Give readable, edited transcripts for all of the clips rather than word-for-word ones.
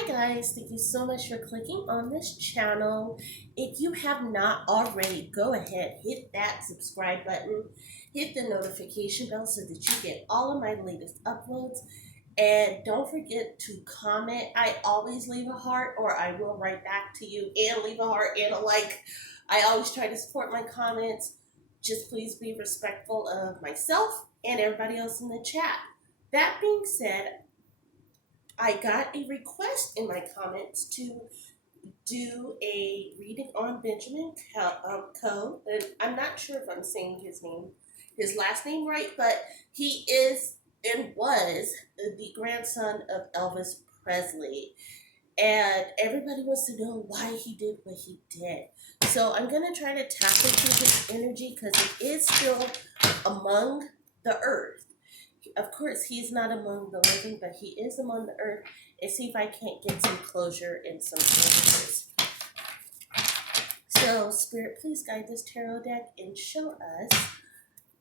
Hi guys, thank you so much for clicking on this channel. If you have not already, go ahead, hit that subscribe button, hit the notification bell so that you get all of my latest uploads. And don't forget to comment. I always leave a heart or I will write back to you and leave a heart and a like. I always try to support my comments. Just please be respectful of myself and everybody else in the chat. That being said, I got a request in my comments to do a reading on Benjamin Keough, and I'm not sure if I'm saying his last name right, but he is and was the grandson of Elvis Presley, and everybody wants to know why he did what he did. So I'm gonna try to tap into his energy because it is still among the earth. Of course, he's not among the living, but he is among the earth. And see if I can't get some closure and some answers. So, Spirit, please guide this tarot deck and show us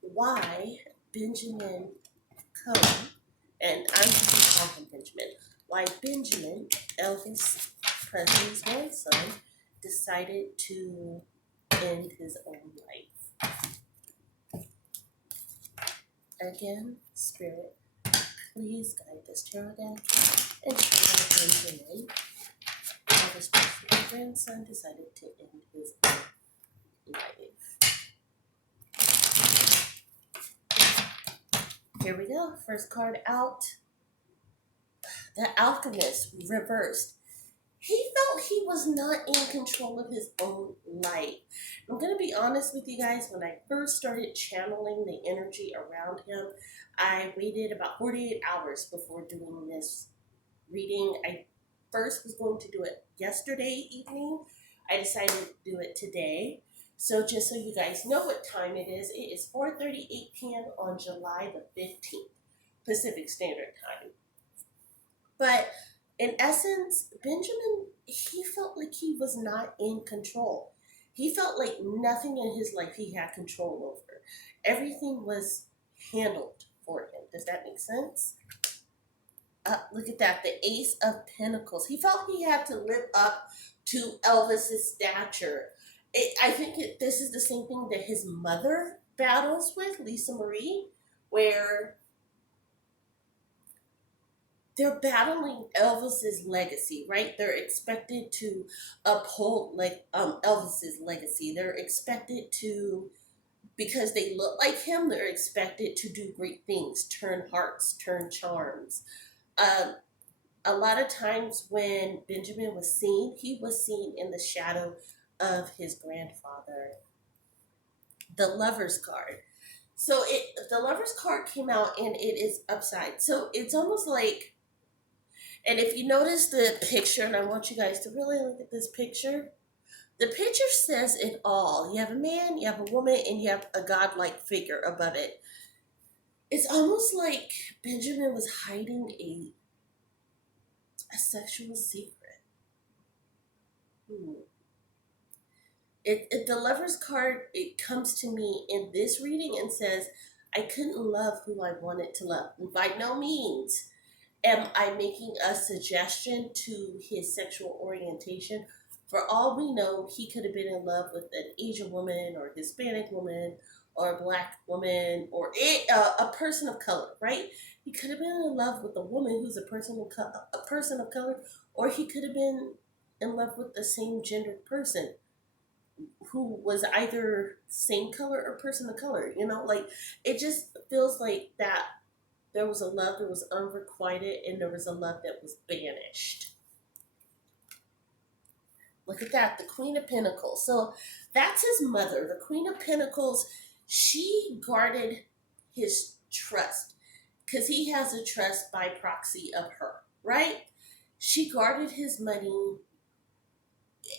why Benjamin Keough, and I'm just going to call him Benjamin, why Benjamin, Elvis Presley's grandson, decided to end his own life. Again, Spirit, please guide this tarot deck and show us Benjamin, Elvis Presley's grandson, decided to end his own life. Here we go. First card out. The Alchemist reversed. He felt he was not in control of his own life. I'm going to be honest with you guys. When I first started channeling the energy around him, I waited about 48 hours before doing this reading. I first was going to do it yesterday evening. I decided to do it today. So just so you guys know what time it is 4:38 p.m. on July the 15th, Pacific Standard Time. But in essence, Benjamin, he felt like he was not in control. He felt like nothing in his life he had control over. Everything was handled for him. Does that make sense? Look at that, the Ace of Pentacles. He felt he had to live up to Elvis's stature. I think this is the same thing that his mother battles with, Lisa Marie, where they're battling Elvis's legacy, right? They're expected to uphold Elvis's legacy. They're expected to, because they look like him, they're expected to do great things, turn hearts, turn charms. A lot of times when Benjamin was seen, he was seen in the shadow of his grandfather. The Lover's card. So the Lover's card came out and it is upside. So it's almost like, and if you notice the picture, and I want you guys to really look at this picture, the picture says it all. You have a man, you have a woman, and you have a godlike figure above it. It's almost like Benjamin was hiding a sexual secret. The Lover's card, it comes to me in this reading and says, I couldn't love who I wanted to love. And by no means am I making a suggestion to his sexual orientation. For all we know, he could have been in love with an Asian woman or a Hispanic woman or a Black woman or a person of color, right? He could have been in love with a woman who's a person of color, or he could have been in love with the same gendered person who was either same color or person of color. Like it just feels like that there was a love that was unrequited and there was a love that was banished. Look at that, the Queen of Pentacles. So that's his mother. The Queen of Pentacles, she guarded his trust because he has a trust by proxy of her, right? She guarded his money,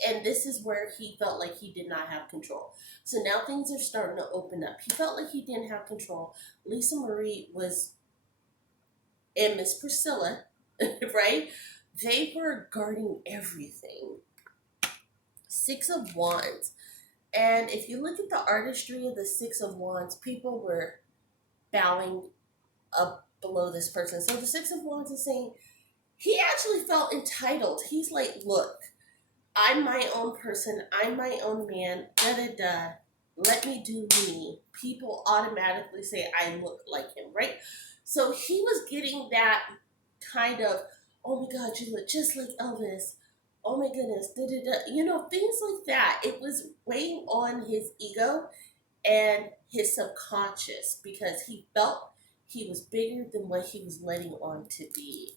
and this is where he felt like he did not have control. So now things are starting to open up. He felt like he didn't have control. Lisa Marie was, and Miss Priscilla, right? They were guarding everything. Six of Wands. And if you look at the artistry of the Six of Wands, people were bowing up below this person. So the Six of Wands is saying he actually felt entitled. He's like, look, I'm my own person. I'm my own man. Da da da. Let me do me. People automatically say I look like him, right? So he was getting that kind of, oh my God, you look just like Elvis. Oh my goodness, da da da. You know, things like that. It was weighing on his ego and his subconscious because he felt he was bigger than what he was letting on to be.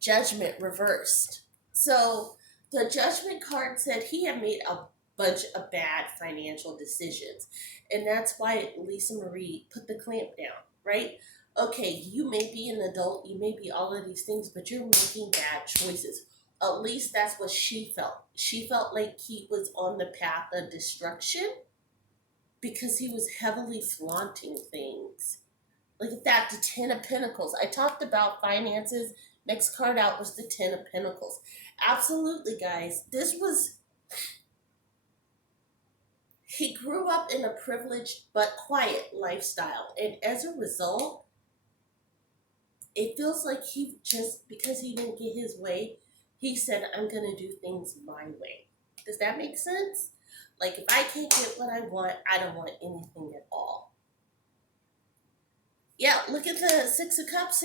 Judgment reversed. So the judgment card said he had made a bunch of bad financial decisions. And that's why Lisa Marie put the clamp down, right? Okay, you may be an adult, you may be all of these things, but you're making bad choices. At least that's what she felt. She felt like he was on the path of destruction because he was heavily flaunting things. Like that, the Ten of Pentacles. I talked about finances. Next card out was the Ten of Pentacles. Absolutely, guys. He grew up in a privileged but quiet lifestyle. And as a result, it feels like he just, because he didn't get his way, he said, I'm going to do things my way. Does that make sense? Like, if I can't get what I want, I don't want anything at all. Yeah, look at the Six of Cups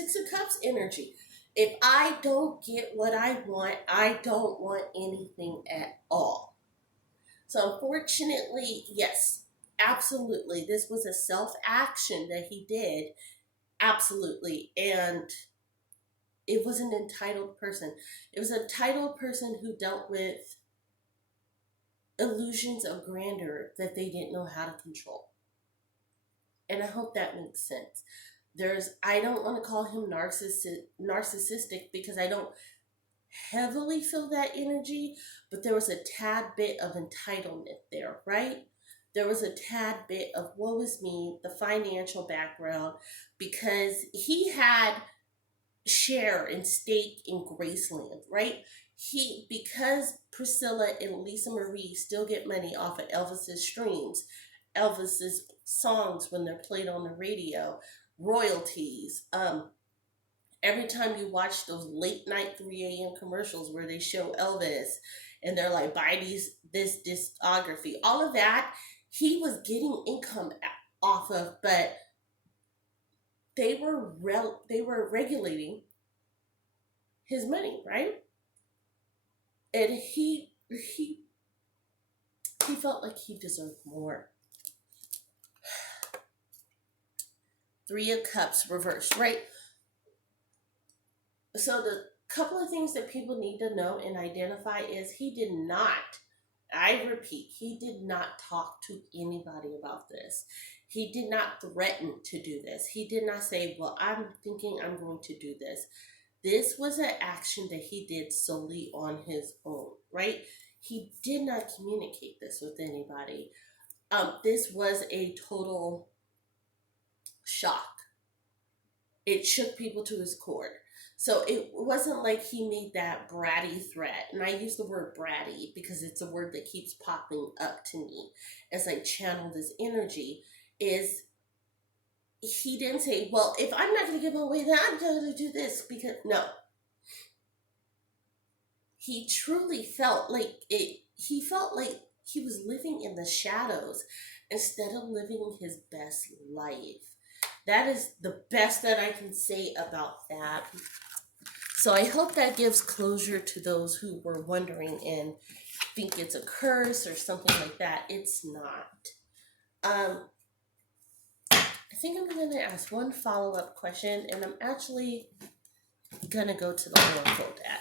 energy. If I don't get what I want, I don't want anything at all. So unfortunately, yes, absolutely. This was a self-action that he did. Absolutely. And it was an entitled person. It was a entitled person who dealt with illusions of grandeur that they didn't know how to control. And I hope that makes sense. I don't want to call him narcissistic because I don't heavily feel that energy, but there was a tad bit of entitlement there, right? There was a tad bit of woe is me, the financial background, because he had share and stake in Graceland, right? Because Priscilla and Lisa Marie still get money off of Elvis's streams, Elvis's songs when they're played on the radio, royalties. Every time you watch those late night 3 a.m. commercials where they show Elvis and they're like, buy this discography, all of that, he was getting income off of, but they were regulating his money, right? And he felt like he deserved more. Three of Cups reversed, right? So the couple of things that people need to know and identify is he did not, I repeat, he did not talk to anybody about this. He did not threaten to do this. He did not say, well, I'm thinking I'm going to do this. This was an action that he did solely on his own, right? He did not communicate this with anybody. This was a total shock. It shook people to his core. So it wasn't like he made that bratty threat. And I use the word bratty because it's a word that keeps popping up to me as I channel this energy. Is he didn't say, well, if I'm not going to give away that, I'm going to do this. Because, no. He truly felt like it. He felt like he was living in the shadows instead of living his best life. That is the best that I can say about that. So I hope that gives closure to those who were wondering and think it's a curse or something like that. It's not. I think I'm going to ask one follow-up question, and I'm actually going to go to the Oracle deck.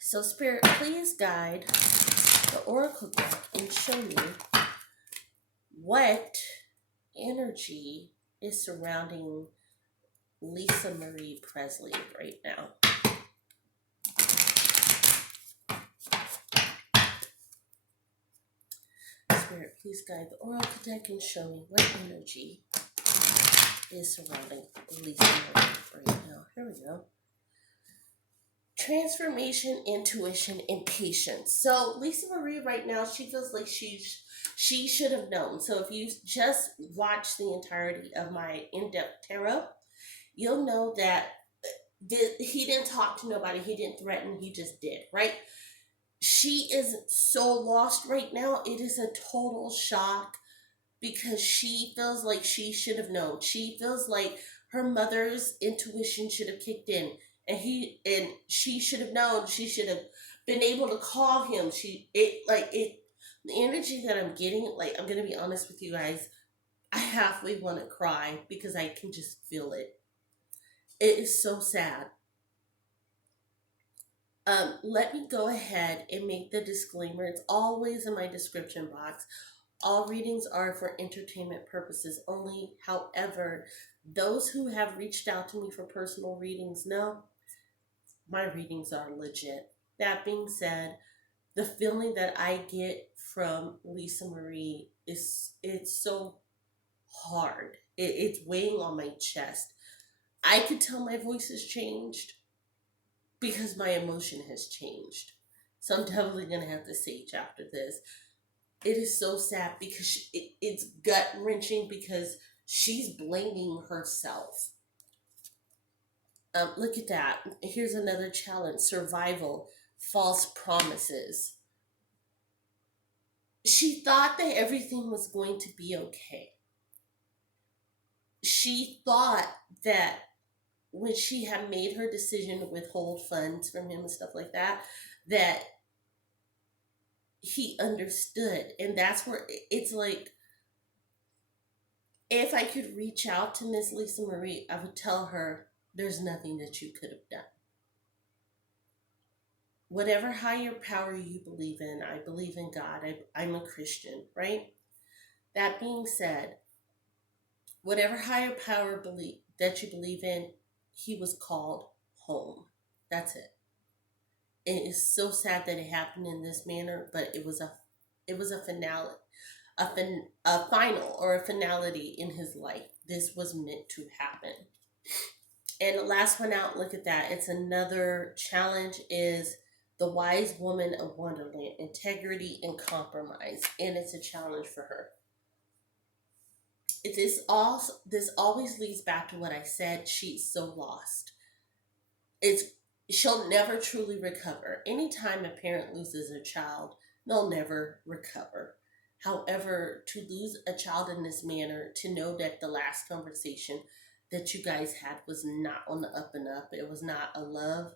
So Spirit, please guide the Oracle deck and show me what energy is surrounding Lisa Marie Presley right now. Spirit, please guide the Oracle deck and show me what energy is surrounding Lisa Marie right now. Here we go. transformation, intuition, and patience. So Lisa Marie right now, she feels like she should have known. So if you just watch the entirety of my in-depth tarot, you'll know that he didn't talk to nobody, he didn't threaten, he just did, right? She is so lost right now. It is a total shock because she feels like she should have known. She feels like her mother's intuition should have kicked in, and she should have known. She should have been able to call him. The energy that I'm getting, like, I'm gonna be honest with you guys, I halfway want to cry because I can just feel it. It is so sad. Let me go ahead and make the disclaimer. It's always in my description box. All readings are for entertainment purposes only. However, those who have reached out to me for personal readings know my readings are legit. That being said, the feeling that I get from Lisa Marie it's so hard. It's weighing on my chest. I could tell my voice has changed because my emotion has changed. So I'm definitely going to have to sage after this. It is so sad because it's gut wrenching because she's blaming herself. Look at that. Here's another challenge: survival, false promises. She thought that everything was going to be okay. She thought that when she had made her decision to withhold funds from him and stuff like that, that he understood. And that's where it's like, if I could reach out to Miss Lisa Marie, I would tell her there's nothing that you could have done. Whatever higher power you believe in, I believe in God. I'm a Christian, right? That being said, whatever higher power that you believe in, he was called home. That's it. And it is so sad that it happened in this manner, but it was a finale, a final or a finality in his life. This was meant to happen. And the last one out, look at that. It's another challenge, is the wise woman of Wonderland, integrity and compromise. And it's a challenge for her. This always leads back to what I said. She's so lost. She'll never truly recover. Anytime a parent loses a child, they'll never recover. However, to lose a child in this manner, to know that the last conversation that you guys had was not on the up and up, it was not a love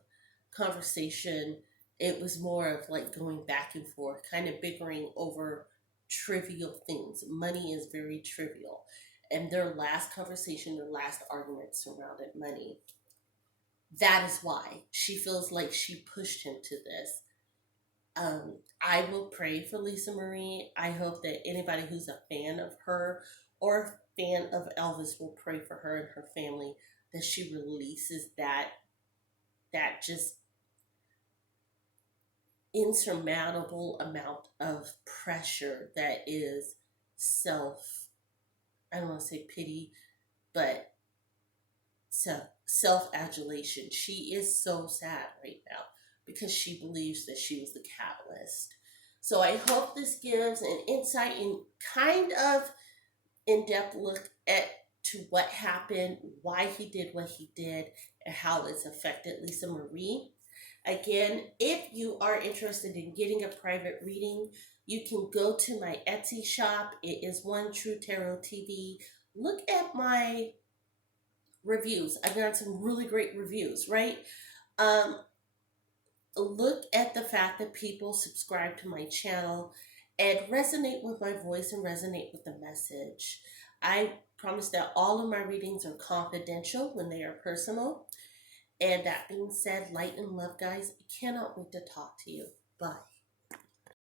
conversation, it was more of like going back and forth, kind of bickering over trivial things. Money is very trivial. And their last conversation, their last argument surrounded money. That is why she feels like she pushed him to this. I will pray for Lisa Marie. I hope that anybody who's a fan of her or a fan of Elvis will pray for her and her family, that she releases that just insurmountable amount of pressure that is I don't want to say pity, but self-adulation. She is so sad right now because she believes that she was the catalyst. So I hope this gives an insight and kind of in-depth look to what happened, why he did what he did, and how it's affected Lisa Marie. Again, if you are interested in getting a private reading, you can go to my Etsy shop. It is OneTrueTarotTV. Look at my reviews. I've got some really great reviews, right? Look at the fact that people subscribe to my channel and resonate with my voice and resonate with the message. I promise that all of my readings are confidential when they are personal. And that being said, light and love, guys. I cannot wait to talk to you. Bye.